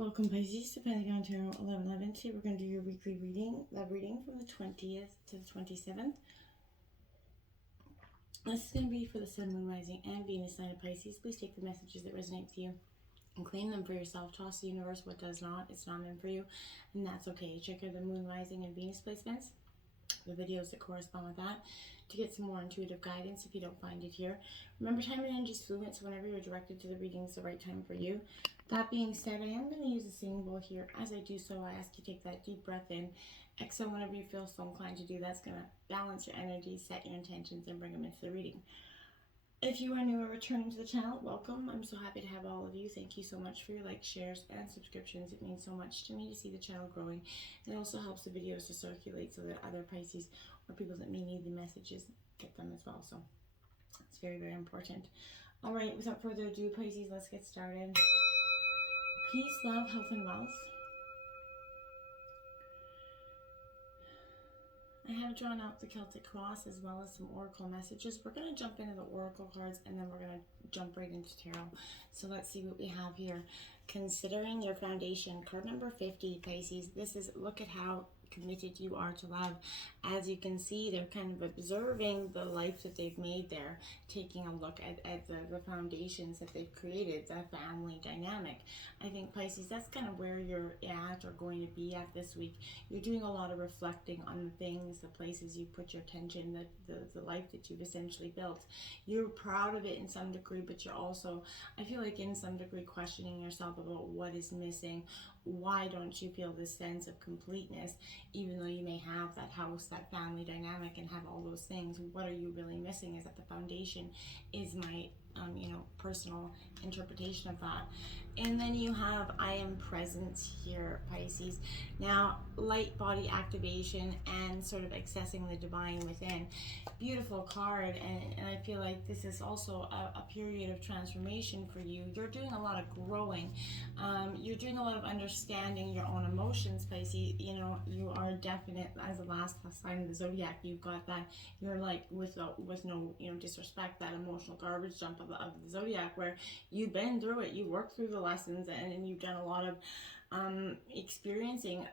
Welcome Pisces to Pentagon Tarot 1111. Today we're going to do your weekly reading, love reading from the 20th to the 27th. This is going to be for the Sun, Moon, Rising, and Venus sign of Pisces. Please take the messages that resonate with you and claim them for yourself. Toss the universe what does not. It's not meant for you, and that's okay. Check out the Moon, Rising, and Venus placements, the videos that correspond with that, to get some more intuitive guidance if you don't find it here. Remember, time and energy is fluid, so whenever you're directed to the reading, it's the right time for you. That being said, I am going to use a singing bowl here. As I do so, I ask you to take that deep breath in. Exhale whenever you feel so inclined to do. That's going to balance your energy, set your intentions, and bring them into the reading. If you are new or returning to the channel, welcome. I'm so happy to have all of you. Thank you so much for your likes, shares, and subscriptions. It means so much to me to see the channel growing. It also helps the videos to circulate so that other Pisces or people that may need the messages get them as well. So it's very, very important. All right, without further ado, Pisces, let's get started. Peace, love, health, and wealth. I have drawn out the Celtic cross as well as some oracle messages. We're going to jump into the oracle cards and then we're going to jump right into tarot. So let's see what we have here. Considering your foundation, card number 50, Pisces. This is, look at how committed you are to love. As you can see, they're kind of observing the life that they've made there, taking a look at the foundations that they've created, the family dynamic. I think, Pisces, that's kind of where you're at or going to be at this week. You're doing a lot of reflecting on the things, the places you put your attention, the life that you've essentially built. You're proud of it in some degree, but you're also, I feel like, in some degree questioning yourself about what is missing. Why don't you feel this sense of completeness, even though you may have that house, that family dynamic, and have all those things? What are you really missing? Is that the foundation is my personal interpretation of that. And then you have I am present here, Pisces. Now, light body activation and sort of accessing the divine within. Beautiful card, and I feel like this is also a period of transformation for you. You're doing a lot of growing. You're doing a lot of understanding your own emotions, Pisces. You know, you are definite, as the last sign of the zodiac, you've got that, you're like, with no, disrespect, that emotional garbage dump of the zodiac, where you've been through it, you've worked through the lessons, and you've done a lot of experiencing,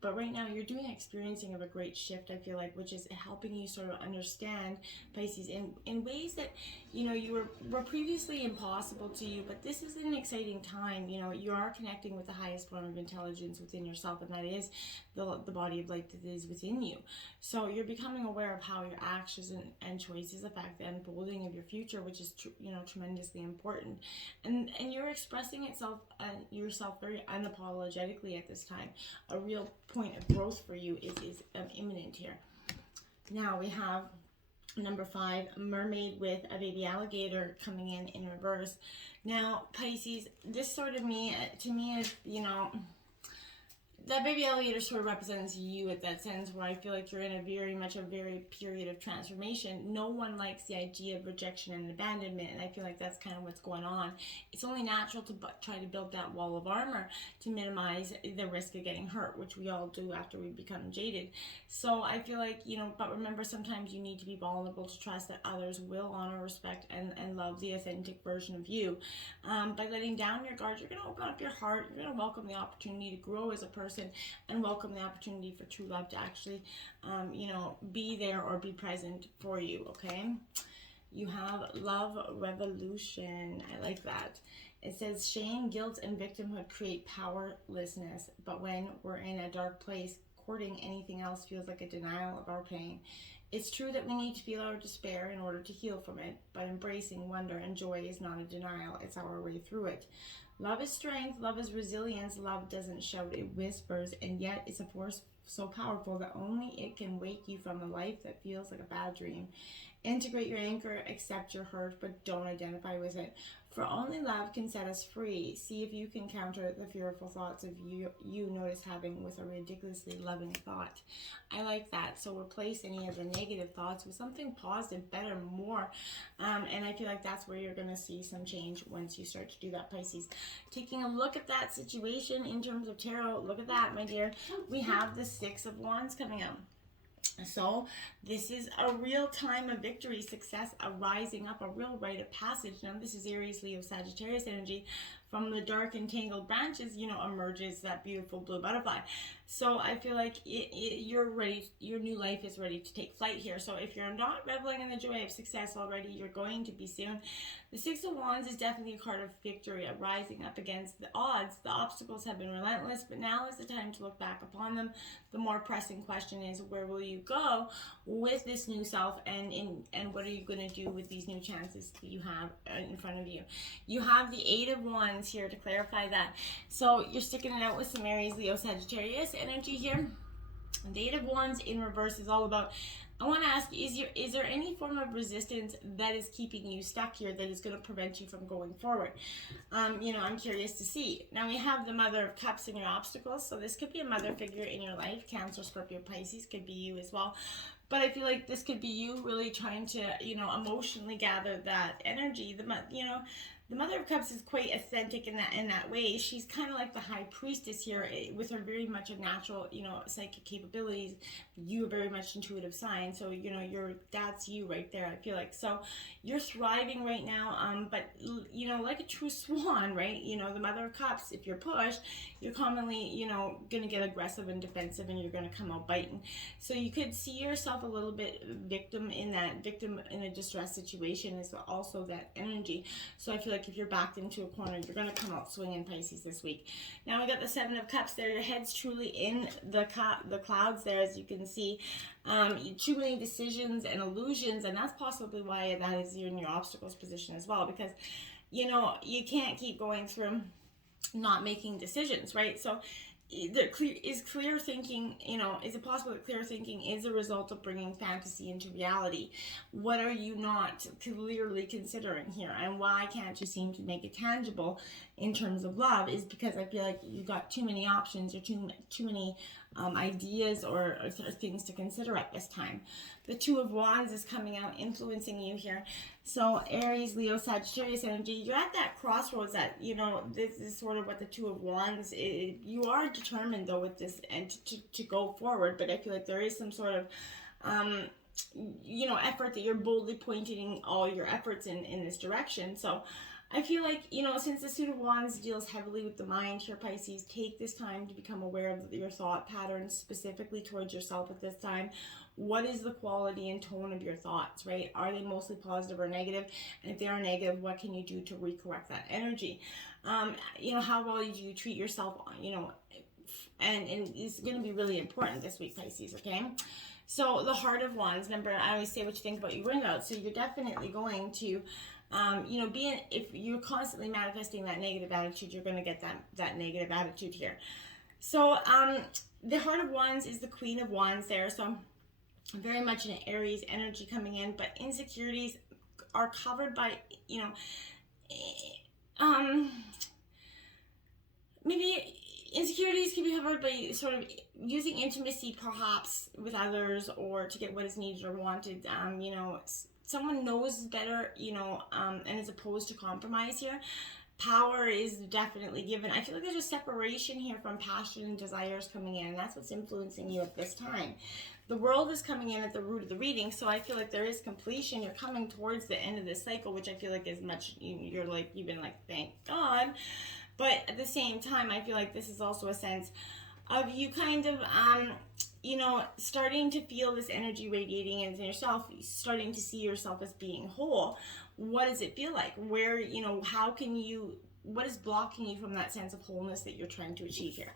but right now you're doing experiencing of a great shift, I feel like, which is helping you sort of understand, Pisces, in ways that, you were previously impossible to you, but this is an exciting time. You are connecting with the highest form of intelligence within yourself, and that is the body of light that is within you. So you're becoming aware of how your actions and choices affect the unfolding of your future, which is tremendously important, and you're expressing yourself very unapologetically at this time. A real point of growth for you is imminent here. Now we have number 5, mermaid with a baby alligator coming in reverse. Now, Pisces, this sort of to me is, that baby alligator sort of represents you at that sense, where I feel like you're in a very period of transformation. No one likes the idea of rejection and abandonment, and I feel like that's kind of what's going on. It's only natural to try to build that wall of armor to minimize the risk of getting hurt, which we all do after we become jaded. So I feel like, but remember, sometimes you need to be vulnerable to trust that others will honor, respect, and love the authentic version of you. By letting down your guard, you're going to open up your heart. You're going to welcome the opportunity to grow as a person, and welcome the opportunity for true love to actually, be there or be present for you, okay? You have love revolution. I like that. It says shame, guilt, and victimhood create powerlessness, but when we're in a dark place, courting anything else feels like a denial of our pain. It's true that we need to feel our despair in order to heal from it, but embracing wonder and joy is not a denial. It's our way through it. Love is strength, love is resilience, love doesn't shout, it whispers, and yet it's a force so powerful that only it can wake you from a life that feels like a bad dream. Integrate your anger, accept your hurt, but don't identify with it. For only love can set us free. See if you can counter the fearful thoughts of you notice having with a ridiculously loving thought. I like that. So replace any of the negative thoughts with something positive, better, more. And I feel like that's where you're going to see some change once you start to do that, Pisces. Taking a look at that situation in terms of tarot, look at that, my dear. We have the 6 of Wands coming out. So this is a real time of victory, success, a rising up, a real rite of passage. Now this is Aries, Leo, Sagittarius energy from the dark and tangled branches, you know, emerges that beautiful blue butterfly. So I feel like you're ready, your new life is ready to take flight here. So if you're not reveling in the joy of success already, you're going to be soon. The Six of Wands is definitely a card of victory, a rising up against the odds. The obstacles have been relentless, but now is the time to look back upon them. The more pressing question is, where will you go with this new self, and what are you going to do with these new chances that you have in front of you? You have the Eight of Wands here to clarify that. So you're sticking it out with some Aries, Leo, Sagittarius energy here. And the Eight of Wands in reverse is all about, I want to ask, is there any form of resistance that is keeping you stuck here, that is going to prevent you from going forward? You know, I'm curious to see. Now we have the Mother of Cups in your obstacles. So this could be a mother figure in your life. Cancer, Scorpio, Pisces could be you as well. But I feel like this could be you really trying to, you know, emotionally gather that energy. The Mother of Cups is quite authentic in that way. She's kind of like the High Priestess here, with her very much a natural, you know, psychic capabilities. You are very much intuitive sign, so you know that's you right there. I feel like so you're thriving right now. But you know, like a true swan, right? You know, the Mother of Cups. If you're pushed, you're commonly, you know, gonna get aggressive and defensive, and you're gonna come out biting. So you could see yourself a little bit victim in a distressed situation. Is also that energy. So I feel like if you're backed into a corner, you're going to come out swinging, Pisces, this week. Now we got the Seven of Cups there. Your head's truly in the clouds there, as you can see. Too many decisions and illusions, and that's possibly why that is in your obstacles position as well, because, you know, you can't keep going through not making decisions, right? So is clear thinking, you know, is it possible that clear thinking is a result of bringing fantasy into reality? What are you not clearly considering here, and why can't you seem to make it tangible in terms of love? Is because I feel like you got too many options, or too many ideas or things to consider at this time. The Two of Wands is coming out, influencing you here. So Aries, Leo, Sagittarius energy, you're at that crossroads that, you know, this is sort of what the Two of Wands, you are determined though with this and to go forward, but I feel like there is some sort of, you know, effort that you're boldly pointing all your efforts in this direction. So I feel like, you know, since the Suit of Wands deals heavily with the mind here, Pisces, take this time to become aware of your thought patterns, specifically towards yourself at this time. What is the quality and tone of your thoughts, right? Are they mostly positive or negative? And if they are negative, what can you do to recorrect that energy? You know, how well do you treat yourself, you know, and it's going to be really important this week, Pisces, okay? So the Heart of Wands, remember, I always say what you think about, you bring out. So you're definitely going to, you know, if you're constantly manifesting that negative attitude, you're going to get that negative attitude here. So the Heart of Wands is the Queen of Wands there. So very much an Aries energy coming in, but insecurities are covered by, you know, maybe insecurities can be covered by sort of using intimacy perhaps with others, or to get what is needed or wanted. You know, someone knows better, you know, and is opposed to compromise here. Power is definitely given. I feel like there's a separation here from passion and desires coming in, and that's what's influencing you at this time. The World is coming in at the root of the reading, so I feel like there is completion. You're coming towards the end of this cycle, which I feel like is much, you're like, you've been like, thank God. But at the same time, I feel like this is also a sense of you kind of, you know, starting to feel this energy radiating into yourself, starting to see yourself as being whole. What does it feel like? Where, you know, how can you, what is blocking you from that sense of wholeness that you're trying to achieve here?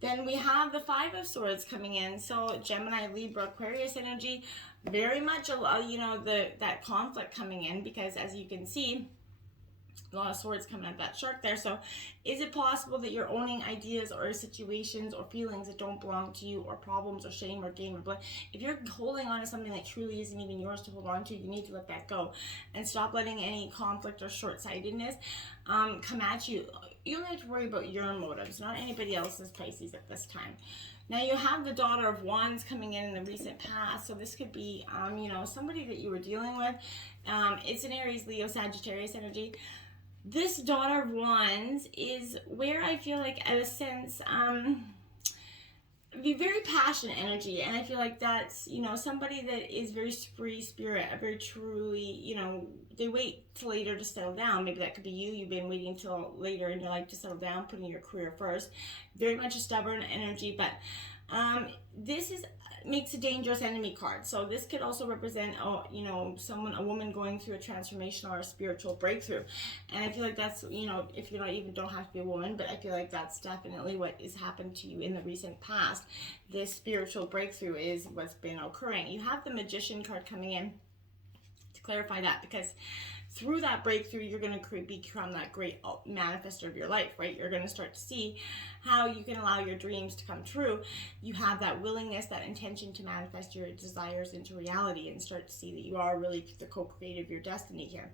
Then we have the Five of Swords coming in. So Gemini, Libra, Aquarius energy, very much, you know, that conflict coming in, because as you can see, a lot of swords coming at that shark there. So is it possible that you're owning ideas or situations or feelings that don't belong to you, or problems or shame or game or blood? If you're holding on to something that truly isn't even yours to hold on to, you need to let that go and stop letting any conflict or short-sightedness come at you. You only have to worry about your motives, not anybody else's, Pisces, at this time. Now you have the Daughter of Wands coming in the recent past. So this could be, you know, somebody that you were dealing with. It's an Aries, Leo, Sagittarius energy. This Daughter of Wands is where I feel like, in a sense, be very passionate energy, and I feel like that's, you know, somebody that is very free spirit, a very truly, you know, they wait till later to settle down. Maybe that could be you. You've been waiting till later in your life to settle down, putting your career first. Very much a stubborn energy, but this is makes a dangerous enemy card. So this could also represent, you know, a woman going through a transformation or a spiritual breakthrough. And I feel like that's, you know, if you're not even, don't have to be a woman, but I feel like that's definitely what has happened to you in the recent past. This spiritual breakthrough is what's been occurring. You have the Magician card coming in to clarify that, because through that breakthrough, you're going to become that great manifester of your life, right? You're going to start to see how you can allow your dreams to come true. You have that willingness, that intention to manifest your desires into reality, and start to see that you are really the co-creator of your destiny here.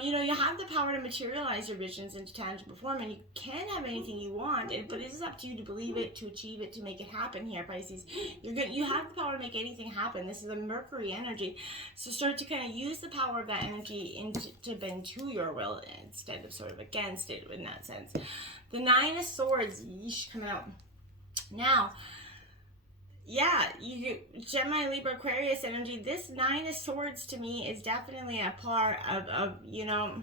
You know, you have the power to materialize your visions into tangible form, and you can have anything you want, but it is up to you to believe it, to achieve it, to make it happen here, Pisces. You have the power to make anything happen. This is a Mercury energy. So start to kind of use the power of that energy to bend to your will instead of sort of against it in that sense. The Nine of Swords, yeesh, coming out. Now, yeah, Gemini, Libra, Aquarius energy. This Nine of Swords to me is definitely a part of you know,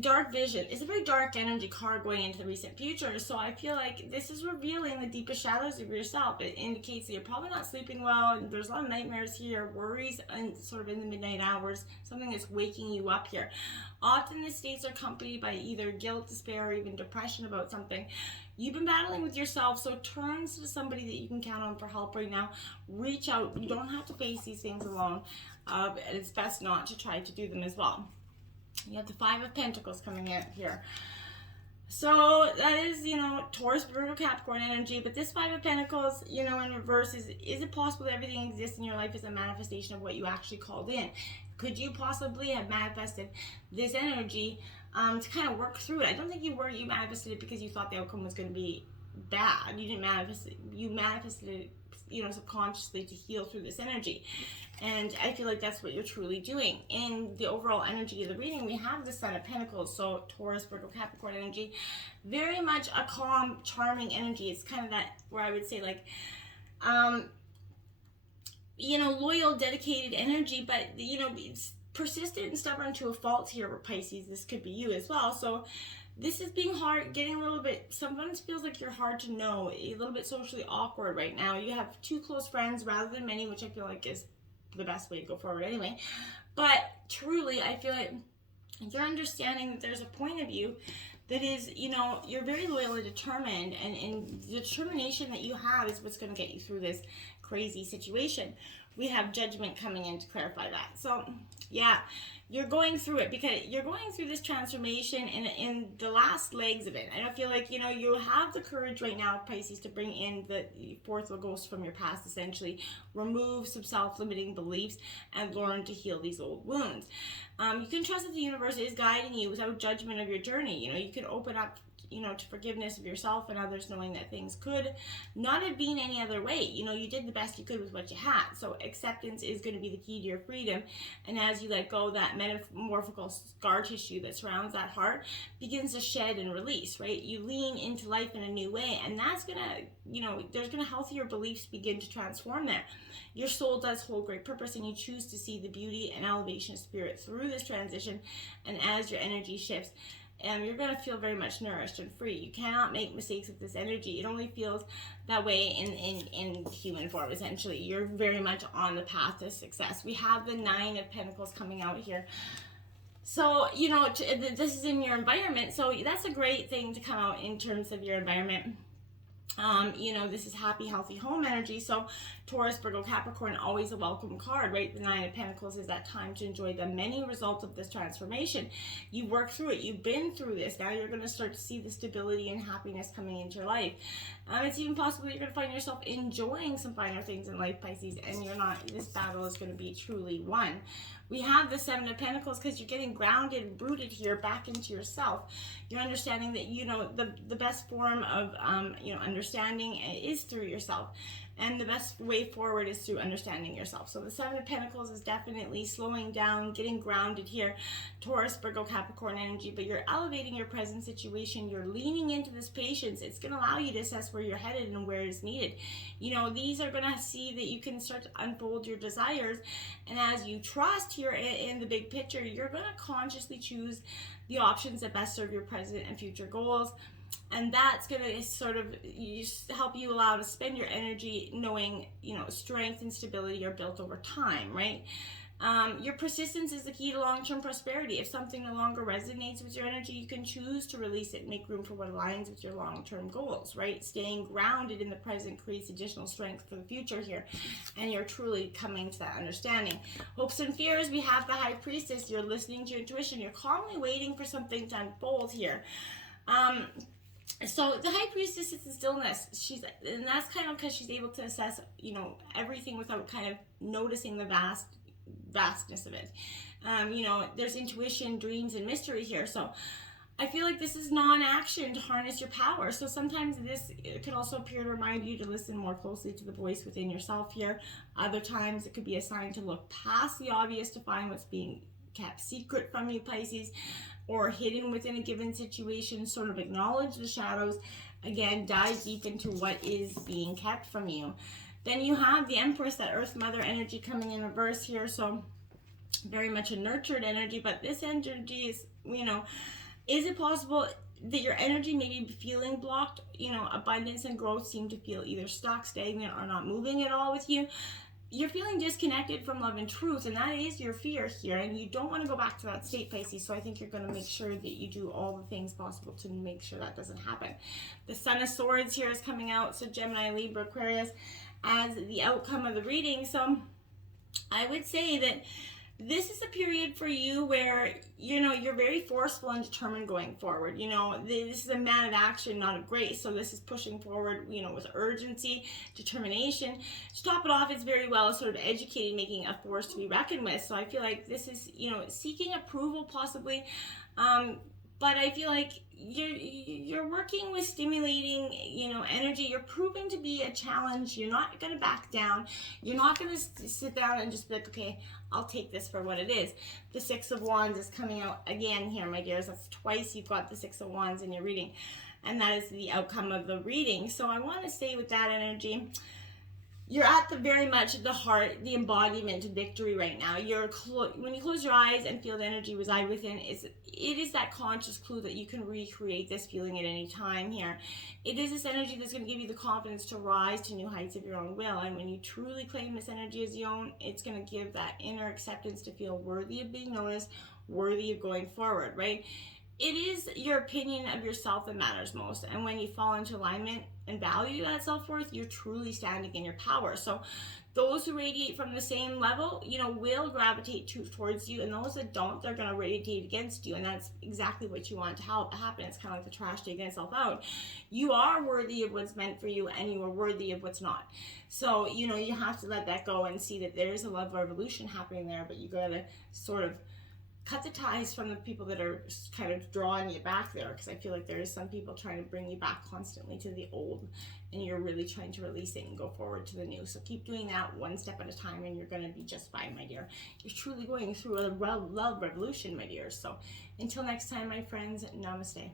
dark vision. It's a very dark energy card going into the recent future. So I feel like this is revealing the deepest shadows of yourself. It indicates that you're probably not sleeping well, and there's a lot of nightmares here, worries, and sort of in the midnight hours, something that's waking you up here. Often the states are accompanied by either guilt, despair, or even depression about something. You've been battling with yourself, so turn to somebody that you can count on for help right now. Reach out. You don't have to face these things alone. And it's best not to try to do them as well. You have the Five of Pentacles coming in here. So that is, you know, Taurus, Virgo, Capricorn energy. But this Five of Pentacles, you know, in reverse is it possible that everything exists in your life is a manifestation of what you actually called in? Could you possibly have manifested this energy to kind of work through it? I don't think you manifested it because you thought the outcome was going to be bad. You didn't manifest it. You manifested it, you know, subconsciously to heal through this energy. And I feel like that's what you're truly doing. In the overall energy of the reading, we have the Sun of Pentacles, so Taurus, Virgo, Capricorn energy. Very much a calm, charming energy. It's kind of that, where I would say, like, you know, loyal, dedicated energy, but, you know, it's persistent and stubborn to a fault here, Pisces. This could be you as well. So this is being hard, getting a little bit, sometimes feels like you're hard to know, a little bit socially awkward right now. You have 2 close friends rather than many, which I feel like is the best way to go forward anyway. But truly, I feel like you're understanding that there's a point of view that is, you know, you're very loyal and determined, and the determination that you have is what's going to get you through this crazy situation. We have Judgment coming in to clarify that. So yeah, you're going through it because you're going through this transformation in the last legs of it. I don't feel like, you know, you have the courage right now, Pisces, to bring in the fourth ghost from your past, essentially remove some self-limiting beliefs and learn to heal these old wounds. You can trust that the universe is guiding you without judgment of your journey. You know, you can open up, you know, to forgiveness of yourself and others, knowing that things could not have been any other way. You know, you did the best you could with what you had. So acceptance is going to be the key to your freedom. And as you let go, that metamorphical scar tissue that surrounds that heart begins to shed and release, right? You lean into life in a new way, and that's going to, you know, there's going to healthier beliefs begin to transform there. Your soul does hold great purpose, and you choose to see the beauty and elevation of spirit through this transition. And as your energy shifts, you're going to feel very much nourished and free. You cannot make mistakes with this energy. It only feels that way in human form, essentially. You're very much on the path to success. We have the Nine of Pentacles coming out here. So, you know, this is in your environment. So that's a great thing to come out in terms of your environment. You know, this is happy, healthy home energy. So Taurus, Virgo, Capricorn, always a welcome card, right? The Nine of Pentacles is that time to enjoy the many results of this transformation. You work through it. You've been through this. Now you're going to start to see the stability and happiness coming into your life. It's even possible you're going to find yourself enjoying some finer things in life, Pisces, and you're not, this battle is going to be truly won. We have the Seven of Pentacles because you're getting grounded and rooted here back into yourself. You're understanding that, you know, the best form of, you know, understanding is through yourself. And the best way forward is through understanding yourself. So the Seven of Pentacles is definitely slowing down, getting grounded here. Taurus, Virgo, Capricorn energy, but you're elevating your present situation. You're leaning into this patience. It's going to allow you to assess where you're headed and where it's needed. You know, these are going to see that you can start to unfold your desires. And as you trust here in the big picture, you're going to consciously choose the options that best serve your present and future goals. And that's going to sort of help you allow to spend your energy knowing, you know, strength and stability are built over time, right? Your persistence is the key to long-term prosperity. If something no longer resonates with your energy, you can choose to release it and make room for what aligns with your long-term goals, right? Staying grounded in the present creates additional strength for the future here, and you're truly coming to that understanding. Hopes and fears, we have the High Priestess. You're listening to your intuition. You're calmly waiting for something to unfold here. So the High Priestess is in stillness. And that's kind of because she's able to assess, you know, everything without kind of noticing the vastness of it. You know, there's intuition, dreams, and mystery here. So I feel like this is non-action to harness your power. So sometimes this could also appear to remind you to listen more closely to the voice within yourself here. Other times it could be a sign to look past the obvious to find what's being kept secret from you, Pisces, or hidden within a given situation. Sort of acknowledge the shadows. Again, dive deep into what is being kept from you. Then you have the Empress, that Earth Mother energy coming in reverse here. So very much a nurtured energy, but this energy is, you know, is it possible that your energy may be feeling blocked? You know, abundance and growth seem to feel either stuck, stagnant, or not moving at all with you. You're feeling disconnected from love and truth, and that is your fear here, and you don't want to go back to that state, Pisces. So I think you're going to make sure that you do all the things possible to make sure that doesn't happen. The Son of Swords here is coming out, so Gemini, Libra, Aquarius, as the outcome of the reading. So I would say that this is a period for you where, you know, you're very forceful and determined going forward. You know, this is a man of action, not of grace. So this is pushing forward, you know, with urgency, determination. To top it off, it's very well sort of educating, making a force to be reckoned with. So I feel like this is, you know, seeking approval possibly. But I feel like you're working with stimulating, you know, energy. You're proving to be a challenge. You're not going to back down. You're not going to sit down and just be like, okay, I'll take this for what it is. The Six of Wands is coming out again here, my dears. That's twice you've got the Six of Wands in your reading. And that is the outcome of the reading. So I want to say with that energy, you're at the very much the heart, the embodiment of victory right now. When you close your eyes and feel the energy reside within, it is that conscious clue that you can recreate this feeling at any time here. It is this energy that's going to give you the confidence to rise to new heights of your own will. And when you truly claim this energy as your own, it's going to give that inner acceptance to feel worthy of being noticed, worthy of going forward, right? It is your opinion of yourself that matters most. And when you fall into alignment and value that self-worth, you're truly standing in your power. So those who radiate from the same level, you know, will gravitate towards you. And those that don't, they're going to radiate against you. And that's exactly what you want to happen. It's kind of like the trash taking itself out. You are worthy of what's meant for you, and you are worthy of what's not. So, you know, you have to let that go and see that there is a love revolution happening there, but you got to sort of cut the ties from the people that are kind of drawing you back there, because I feel like there is some people trying to bring you back constantly to the old, and you're really trying to release it and go forward to the new. So keep doing that one step at a time, and you're going to be just fine, my dear. You're truly going through a love revolution, my dear. So until next time, my friends, namaste.